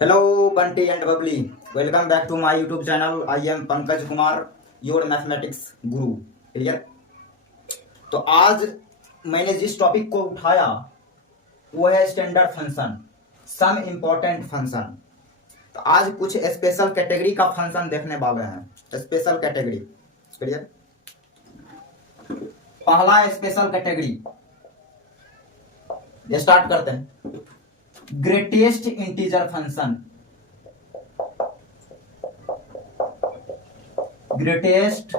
Hello, Bunty and Bubbly. Welcome back to my YouTube channel. I am Pankaj Kumar, your mathematics guru. Clear? तो आज मैंने जिस topic को उठाया वो है standard function, some important function. तो आज कुछ स्पेशल कैटेगरी का फंक्शन देखने वाले हैं। Special category, clear? पहला स्पेशल कैटेगरी स्टार्ट करते हैं। Greatest integer function, greatest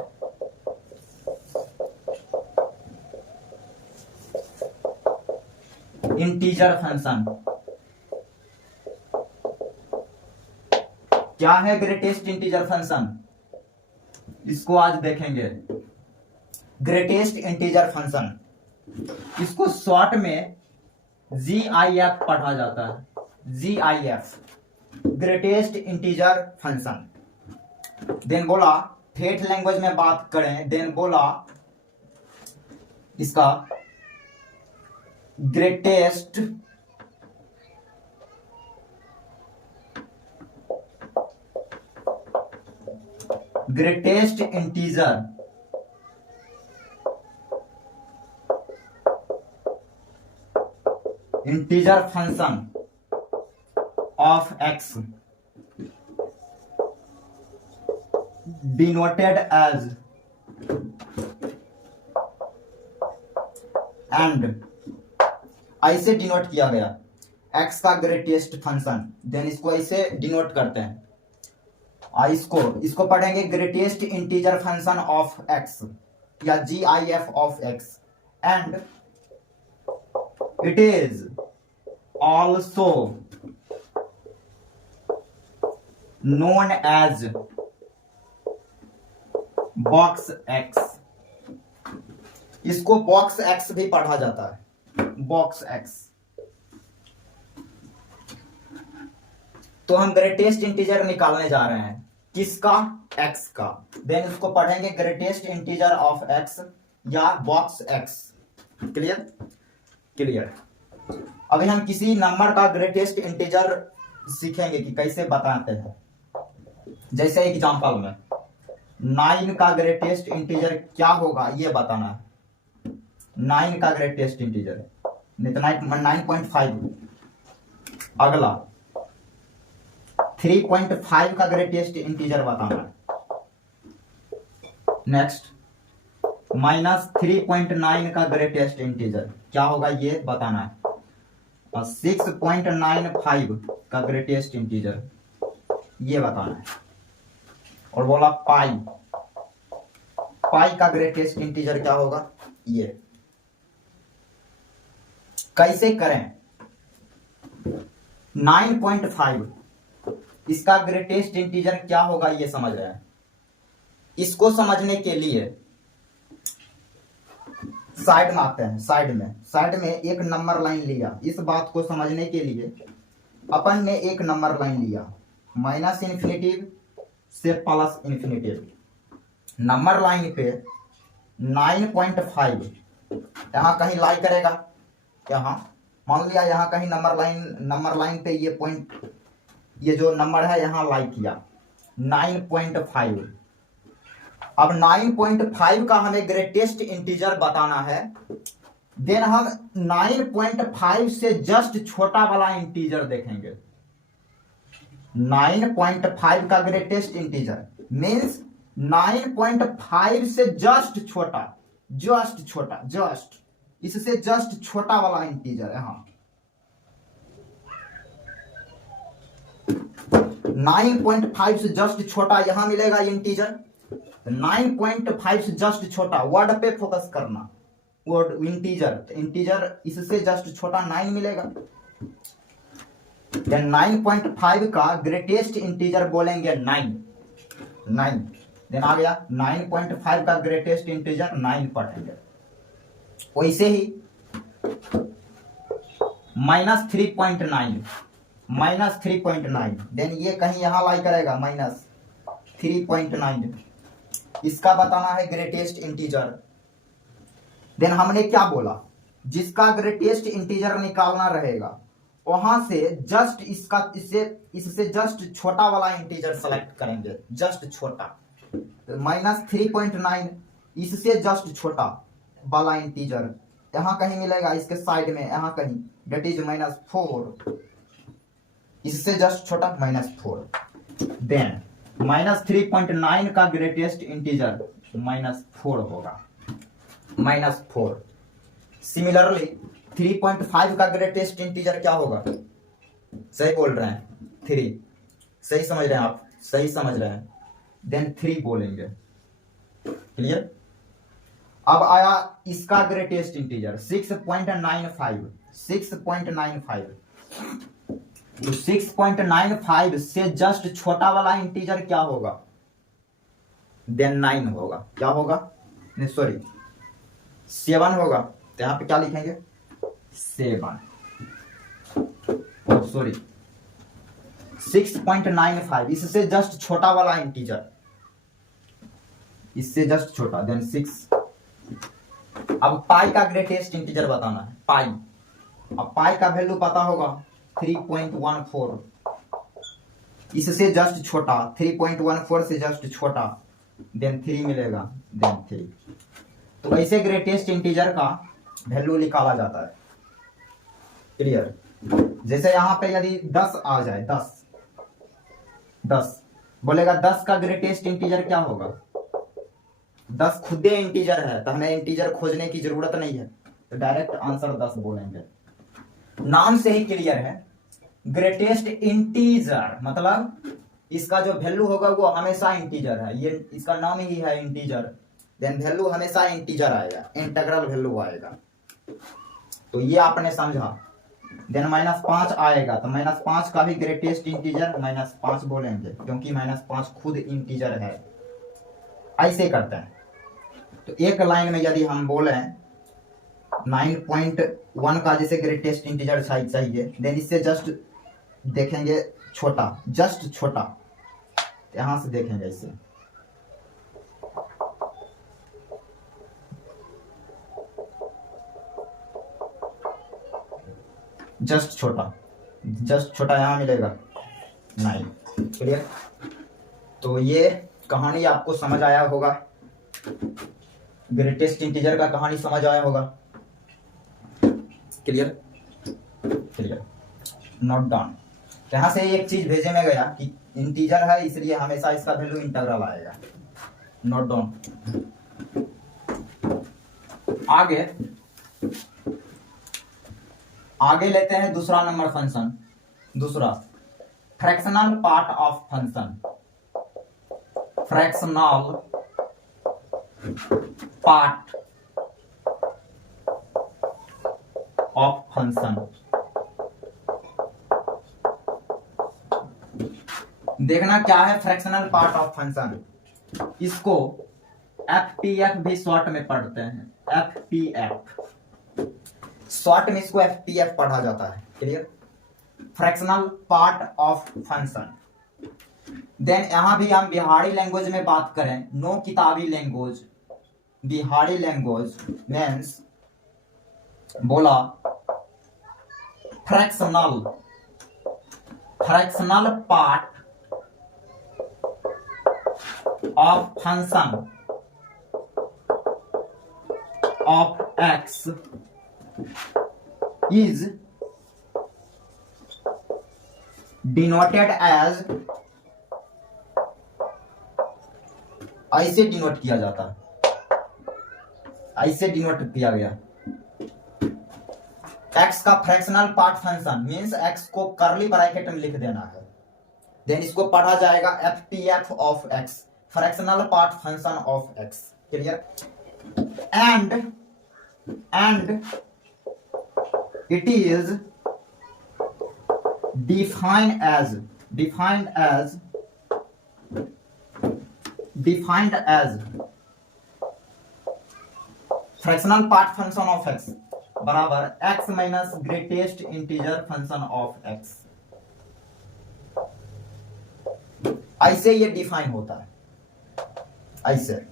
integer function क्या है? ग्रेटेस्ट इंटीजर फंक्शन, इसको आज देखेंगे। ग्रेटेस्ट इंटीजर फंक्शन, इसको शॉर्ट में GIF पढ़ा जाता है। GIF, greatest integer function. Then बोला ठेठ लैंग्वेज में बात करें, देन बोला इसका greatest integer function of x denoted as and ऐसे डिनोट किया गया x का ग्रेटेस्ट फंक्शन। देन इसको ऐसे डिनोट करते हैं। इसको पढ़ेंगे greatest integer function of x या GIF of x and it is also known as box x। इसको बॉक्स x भी पढ़ा जाता है, बॉक्स x। तो हम ग्रेटेस्ट इंटीजर निकालने जा रहे हैं, किसका? x का। देन इसको पढ़ेंगे ग्रेटेस्ट इंटीजर ऑफ x या बॉक्स x। क्लियर? क्लियर। अभी हम किसी नंबर का ग्रेटेस्ट इंटीजर सीखेंगे कि कैसे बताते हैं। जैसे एग्जांपल में 9 का ग्रेटेस्ट इंटीजर क्या होगा ये बताना है। 9 का ग्रेटेस्ट इंटीजर 9.5। अगला 3.5 का ग्रेटेस्ट इंटीजर बताना है। नेक्स्ट -3.9 का ग्रेटेस्ट इंटीजर क्या होगा ये बताना है। 6.95 का ग्रेटेस्ट इंटीजर ये बताना है। और बोला पाई का ग्रेटेस्ट इंटीजर क्या होगा ये। कैसे करें? 9.5 इसका ग्रेटेस्ट इंटीजर क्या होगा ये समझ रहे हैं। इसको समझने के लिए साइड में आते हैं। साइड में एक नंबर लाइन लिया। इस बात को समझने के लिए अपन ने एक नंबर लाइन लिया, -इन्फिनिटिव से +इन्फिनिटिव। नंबर लाइन पे 9.5 यहां कहीं लाई करेगा। यहां मान लिया यहां कहीं नंबर लाइन पे ये पॉइंट, ये जो नंबर है यहां लाई किया 9.5। अब 9.5 का हमें ग्रेटेस्ट इंटीजर बताना है। देन हम 9.5 से जस्ट छोटा वाला इंटीजर देखेंगे। 9.5 का ग्रेटेस्ट इंटीजर मींस 9.5 से जस्ट इससे जस्ट छोटा वाला इंटीजर। यहां 9.5 से जस्ट छोटा यहां मिलेगा इंटीजर। 9.5 से जस्ट छोटा, वर्ड पे फोकस करना, वर्ड इंटीजर इससे जस्ट छोटा 9 मिलेगा। देन 9.5 का ग्रेटेस्ट इंटीजर बोलेंगे 9। देन आ गया 9.5 का ग्रेटेस्ट इंटीजर 9 पढ़ेंगे। वैसे ही -3.9 देन ये कहीं यहां लाई करेगा -3.9। इसका बताना है ग्रेटेस्ट इंटीजर। देन हमने क्या बोला, जिसका ग्रेटेस्ट इंटीजर निकालना रहेगा वहां से जस्ट इससे जस्ट छोटा वाला इंटीजर सेलेक्ट करेंगे, जस्ट छोटा। -3.9 इससे जस्ट छोटा वाला इंटीजर यहां कहीं मिलेगा, इसके साइड में यहां कहीं, डेट इज -4, इससे जस्ट छोटा -4। देन -3.9 का ग्रेटेस्ट इंटीजर -4 होगा, -4। सिमिलरली 3.5 का ग्रेटेस्ट इंटीजर क्या होगा? सही बोल रहे हैं, 3। सही समझ रहे हैं आप, सही समझ रहे हैं। देन 3 बोलेंगे। क्लियर? अब आया इसका ग्रेटेस्ट इंटीजर 6.95, 6.95। तो 6.95 से जस्ट छोटा वाला इंटीजर क्या होगा? देन 9 होगा। क्या होगा? नहीं सॉरी 7 होगा। तो यहां पे क्या लिखेंगे? 7। सॉरी 6.95 इससे जस्ट छोटा वाला इंटीजर, इससे जस्ट छोटा, देन 6। अब पाई का ग्रेटेस्ट इंटीजर बताना है, पाई। अब पाई का वैल्यू पता होगा 3.14, इससे जस्ट छोटा, 3.14 से जस्ट छोटा, देन 3 मिलेगा, देन 3। तो ऐसे ग्रेटेस्ट इंटीजर का वैल्यू निकाला जाता है। क्लियर? जैसे यहां पे यदि 10 आ जाए, 10 बोलेगा 10 का ग्रेटेस्ट इंटीजर क्या होगा? 10 खुदे इंटीजर है, तो हमें इंटीजर खोजने की जरूरत नहीं है, तो डायरेक्ट आंसर 10 बोलेंगे। नाम से ही क्लियर है, ग्रेटेस्ट इंटीजर मतलब इसका जो वैल्यू होगा वो हमेशा इंटीजर है, ये इसका नाम ही है इंटीजर। देन वैल्यू हमेशा इंटीजर आएगा, इंटीग्रल वैल्यू आएगा। तो ये आपने समझा। देन -5 आएगा, तो -5 का भी ग्रेटेस्ट इंटीजर -5 बोलेंगे, क्योंकि -5 खुद इंटीजर है। ऐसे करते हैं। तो एक लाइन में यदि हम बोले 9.1 का जैसे ग्रेटेस्ट इंटीजर चाहिए, देन इससे जस्ट देखेंगे छोटा, जस्ट छोटा, यहां से देखेंगे इसे, जस्ट छोटा यहां मिलेगा 9। क्लियर? तो ये कहानी आपको समझ आया होगा, ग्रेटेस्ट इंटीजर का कहानी समझ आया होगा। क्लियर? Clear, note down. यहां से एक चीज भेजे में गया कि इंटीजर है इसलिए हमेशा इसका वैल्यू इंटीग्रल आएगा, नोट डाउन। आगे लेते हैं दूसरा नंबर फंक्शन, दूसरा fractional part of function, fractional part of function. देखना क्या है फ्रैक्शनल पार्ट ऑफ फंक्शन। इसको एफपीएफ भी शॉर्ट में पढ़ते हैं, एफपीएफ शॉर्ट में इसको एफपीएफ पढ़ा जाता है। Clear? Fractional part of function. Then यहां भी हम बिहारी लैंग्वेज में बात करें, नो किताबी लैंग्वेज, बिहारी लैंग्वेज मीन्स बोला fractional part of function of x is denoted as, ऐसे डिनोट किया जाता है, ऐसे डिनोट किया गया। x का fractional part function means x को कर्ली ब्रैकेट में लिख देना है, देन इसको पढ़ा जाएगा FPF of x, fractional part function of x। Clear? And it is defined as fractional part function of x बराबर x minus greatest integer function of x। ऐसे ये डिफाइन होता है, ऐसे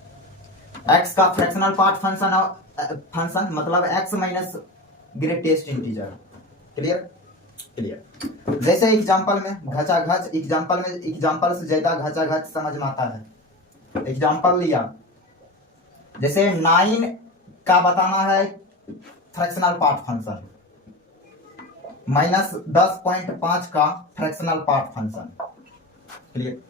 x का फ्रैक्शनल पार्ट फंक्शन मतलब x minus greatest integer. Clear? Clear. जैसे example में घचाघच, एग्जांपल से ज्यादा घचाघच समझ में आता है। एग्जांपल लिया, जैसे 9 का बताना है फ्रैक्शनल पार्ट फंक्शन, -10.5 का फ्रैक्शनल पार्ट फंक्शन। क्लियर।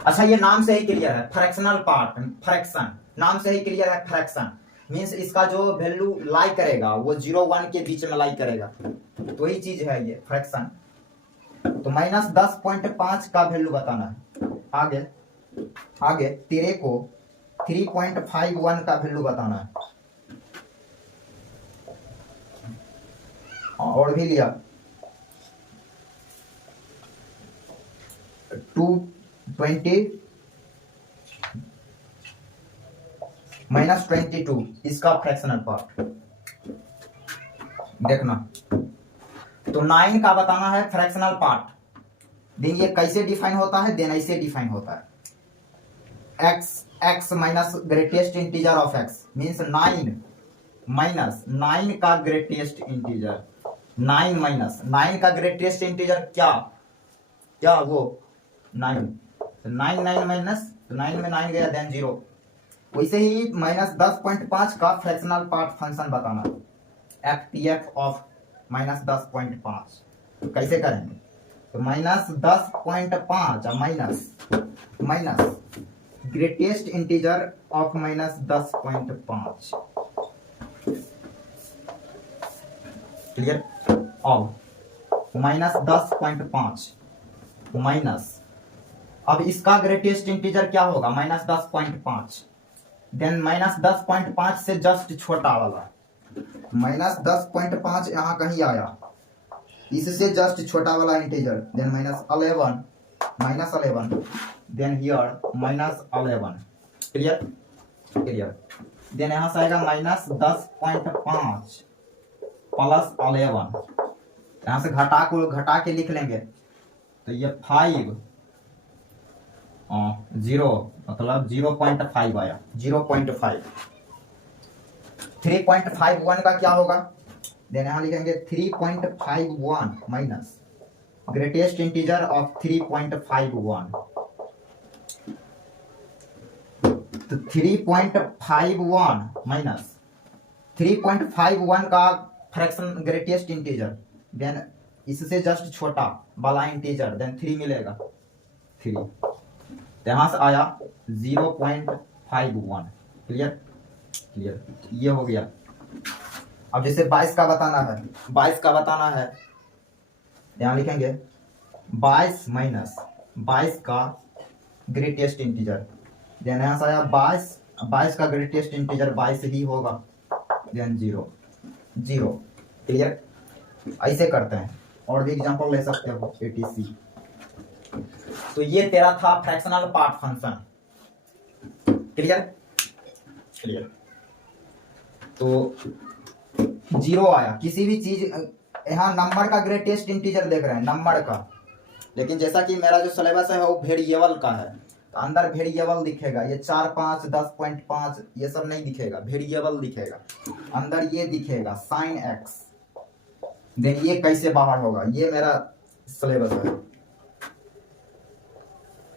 अच्छा, ये नाम से ही क्लियर है, फ्रैक्शनल पार्ट, फ्रैक्शन नाम से ही क्लियर है। फ्रैक्शन मींस इसका जो वैल्यू लाई करेगा वो 0-1 के बीच में लाई करेगा, तो वही चीज है ये फ्रैक्शन। तो -10.5 का वैल्यू बताना है। आगे तेरे को 3.51 का वैल्यू बताना है। और भी लिया, 220 -22 इसका फ्रैक्शनल पार्ट देखना। तो 9 का बताना है फ्रैक्शनल पार्ट। देन ये कैसे डिफाइन होता है, देन ऐसे डिफाइन होता है, x minus greatest integer of x means 9 minus 9 का ग्रेटेस्ट इंटीजर, 9 का ग्रेटेस्ट इंटीजर क्या वो 9 माइनस 9 में 9 गया देन 0। वैसे ही -10.5 का फ्रैक्शनल पार्ट फंक्शन बताना, FPF ऑफ -10.5। तो कैसे करेंगे, तो -10.5 minus greatest integer of -10.5। Clear. अब -10.5 माइनस, अब इसका ग्रेटेस्ट इंटीजर क्या होगा, -10.5। देन -10.5 से जस्ट छोटा वाला, -10.5 यहाँ कहीं आया, इससे जस्ट छोटा वाला integer, then -11 then here -11। Clear. Then यहाँ से आएगा -10.5 प्लस 11, यहाँ से घटा के लिख लेंगे, तो ये 5 0 मतलब 0.5 आया, 0.5। 3.51 का क्या होगा, देन यहाँ लिखेंगे 3.51 माइनस ग्रेटेस्ट इंटीजर ऑफ 3.51। तो 3.51 माइनस 3.51 का फ्रैक्शन ग्रेटेस्ट इंटीजर, देन इससे जस्ट छोटा वाला इंटीजर, देन 3 मिलेगा, 3। यहां से आया 0.51। क्लियर। ये हो गया। अब जैसे 22 का बताना है, यहां लिखेंगे 22 माइनस 22 का ग्रेटेस्ट इंटीजर, देन यहां से आया 22 का ग्रेटेस्ट इंटीजर 22 ही होगा, देन 0। क्लियर। ऐसे करते हैं, और भी एग्जांपल ले सकते हो, ATC। तो ये तेरा था फ्रैक्शनल पार्ट फंक्शन। क्लियर। तो 0 आया, किसी भी चीज, यहाँ नंबर का ग्रेटेस्ट इंटीजर देख रहे हैं, नंबर का, लेकिन जैसा कि मेरा जो सिलेबस है वो वेरिएबल का है, तो अंदर वेरिएबल दिखेगा, ये 4, 5, 10.5 ये सब नहीं दिखेगा, वेरिएबल दिखेगा अंदर, ये दिखेगा sin x। देन ये कैसे बाहर होगा, ये मेरा सिलेबस है,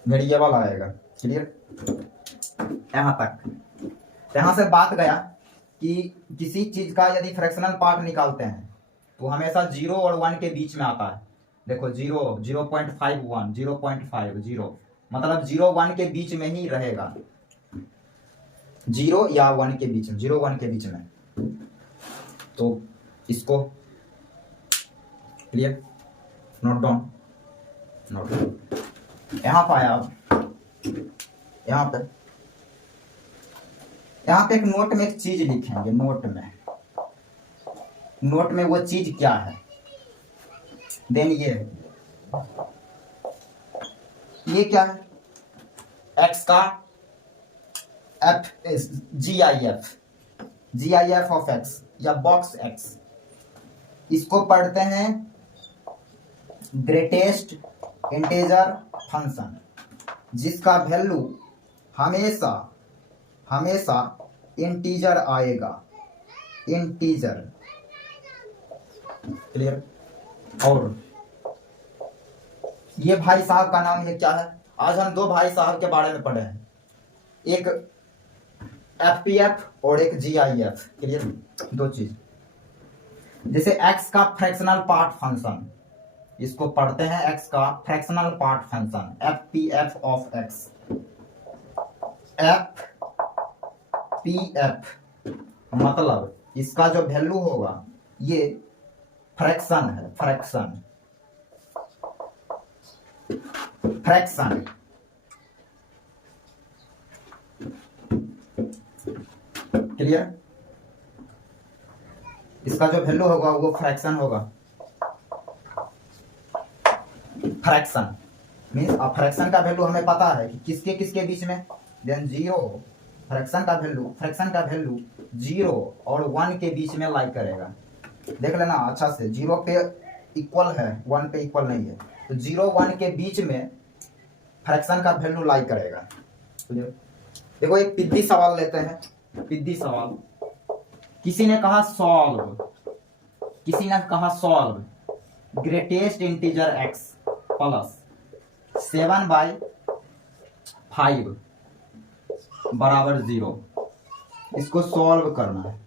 वेरिएबल आएगा। क्लियर। यहां तक, यहां से बात गया कि किसी चीज का यदि फ्रैक्शनल पार्ट निकालते हैं तो हमेशा 0 और 1 के बीच में आता है। देखो 0.51 0.5 मतलब 0-1 के बीच में ही रहेगा, 0 या 1 के बीच में, 0-1 के बीच में। तो इसको क्लियर, नोट डाउन। यहां पर आया, यहाँ पे एक नोट में एक चीज लिखेंगे, नोट में वो चीज क्या है, देन ये क्या है, x का GIF ऑफ x या बॉक्स x, इसको पढ़ते हैं ग्रेटेस्ट इंटीजर फंक्शन, जिसका वैल्यू हमेशा इंटीजर आएगा, इंटीजर। क्लियर। और ये भाई साहब का नाम ये क्या है? आज हम दो भाई साहब के बारे में पढ़े हैं, एक एफपीएफ और एक जीआईएफ। क्लियर? दो चीज। जैसे एक्स का फ्रैक्शनल पार्ट फंक्शन, इसको पढ़ते हैं एक्स का fractional part function, FPF of x. FPF मतलब इसका जो वैल्यू होगा ये फ्रैक्शन है, फ्रैक्शन फ्रैक्शन क्लियर? इसका जो वैल्यू होगा वो फ्रैक्शन होगा। फ्रैक्शन मीन्स फ्रैक्शन का वैल्यू हमें पता है कि किसके किसके बीच में, देन जीरो। फ्रैक्शन का वैल्यू जीरो और 1 के बीच में लाई करेगा। देख लेना अच्छा से, 0 पे इक्वल है, 1 पे इक्वल नहीं है, तो 0 1 के बीच में फ्रैक्शन का वैल्यू लाई करेगा। देखो एक पिद्दी सवाल लेते हैं, पिद्दी सवाल। किसी ने कहा solve greatest integer x plus 7/5 बराबर 0, इसको सॉल्व करना है।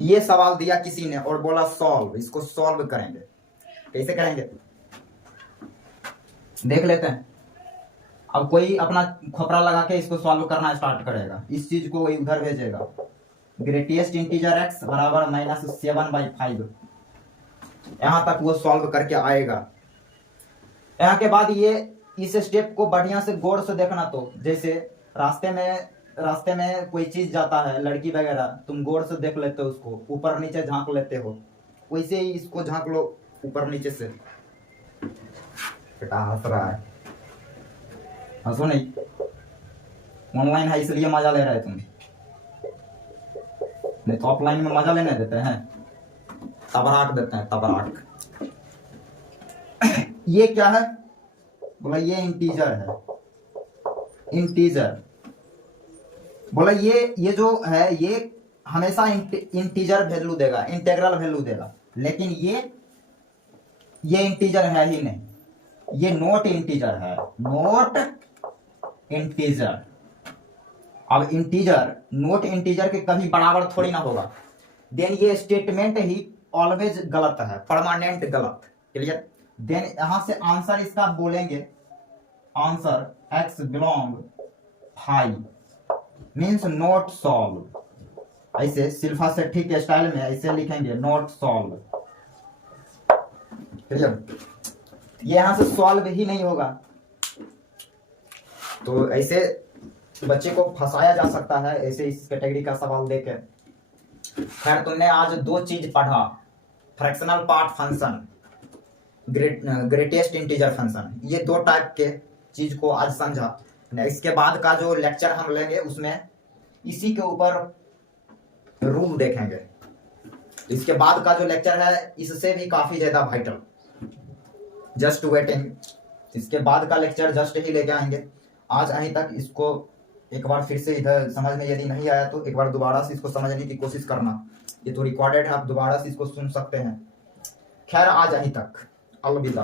ये सवाल दिया किसी ने और बोला सॉल्व, इसको सॉल्व करेंगे। कैसे करेंगे देख लेते हैं। अब कोई अपना खोपड़ा लगा के इसको सॉल्व करना स्टार्ट करेगा, इस चीज को वही उधर भेजेगा। ग्रेटेस्ट इंटीजर x बराबर -7/5, यहां तक वो सॉल्व करके आएगा। यहाँ के बाद ये इस स्टेप को बढ़िया से गौर से देखना। तो जैसे रास्ते में कोई चीज जाता है, लड़की वगैरह, तुम गौर से देख लेते हो, उसको ऊपर नीचे झांक लेते हो, वैसे ही इसको झांक लो ऊपर नीचे से। बेटा हंस रहा है, हंसो नहीं, ऑनलाइन है इसलिए मजा ले रहे तुम, नहीं तो ऑफलाइन में मजा लेने देते हैं, तबराक देते हैं, तबराक। ये क्या है? बोला ये इंटीजर है, इंटीजर। बोला ये जो है ये हमेशा इंटीजर वैल्यू देगा, इंटीग्रल वैल्यू देगा, लेकिन ये इंटीजर है ही नहीं, ये नॉट इंटीजर है, नॉट इंटीजर। अब इंटीजर नॉट इंटीजर के कभी बराबर थोड़ी ना होगा, देन ये स्टेटमेंट ही ऑलवेज गलत है, परमानेंट गलत। क्लियर? देन यहां से आंसर इसका बोलेंगे, answer x belong 5 means not solve. ऐसे सिल्फा से ठीक स्टाइल में ऐसे लिखेंगे, नॉट सॉल्व। क्लियर? ये यहां से सॉल्व ही नहीं होगा। तो ऐसे बच्चे को फंसाया जा सकता है, ऐसे इस कैटेगरी का सवाल देकर। खैर तुमने आज दो चीज पढ़ा, fractional part function, greatest integer function, ये दो टाइप के चीज को आज समझा। इसके बाद का जो लेक्चर हम लेंगे उसमें इसी के ऊपर रूल देखेंगे। इसके बाद का जो लेक्चर है इससे भी काफी ज्यादा वाइटल, जस्ट वेटिंग। इसके बाद का लेक्चर जस्ट ही लेके आएंगे। आज यहीं तक, इसको एक बार फिर से इधर समझ में यदि नहीं आया तो एक बार दोबारा से इसको समझने की कोशिश करना। ये तो रिकॉर्डेड है, आप दोबारा से इसको सुन सकते हैं। खैर आज यहीं तक, अलविदा।